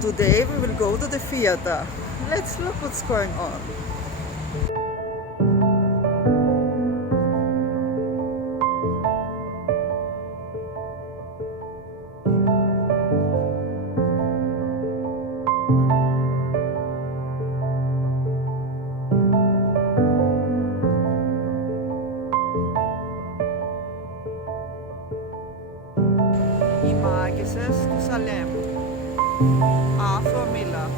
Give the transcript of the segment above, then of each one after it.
Today we will go to the theater. Let's look what's going on. Οι μάγισσες του Σαλέμ. Αφρομίλα.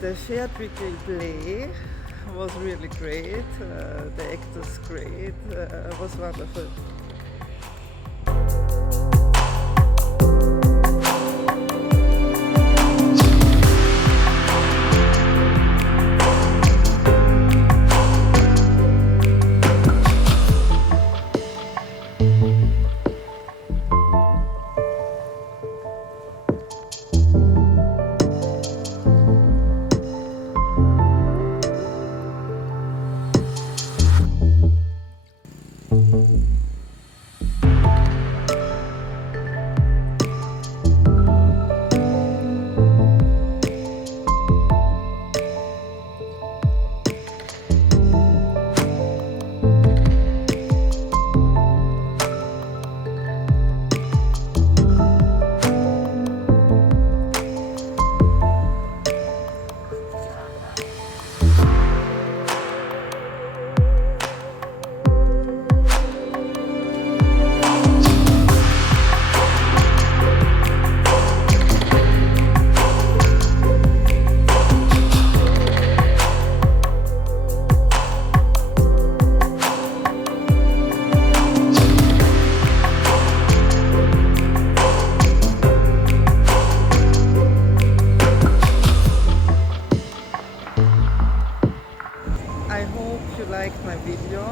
The theatrical play was really great, the actors great, was wonderful. I hope you liked my video.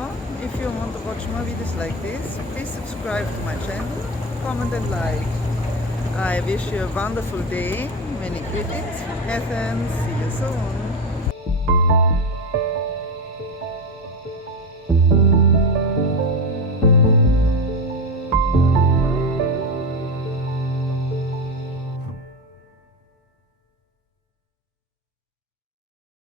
If you want to watch more videos like this, please subscribe to my channel, comment and like. I wish you a wonderful day. Many greetings from Athens. See you soon.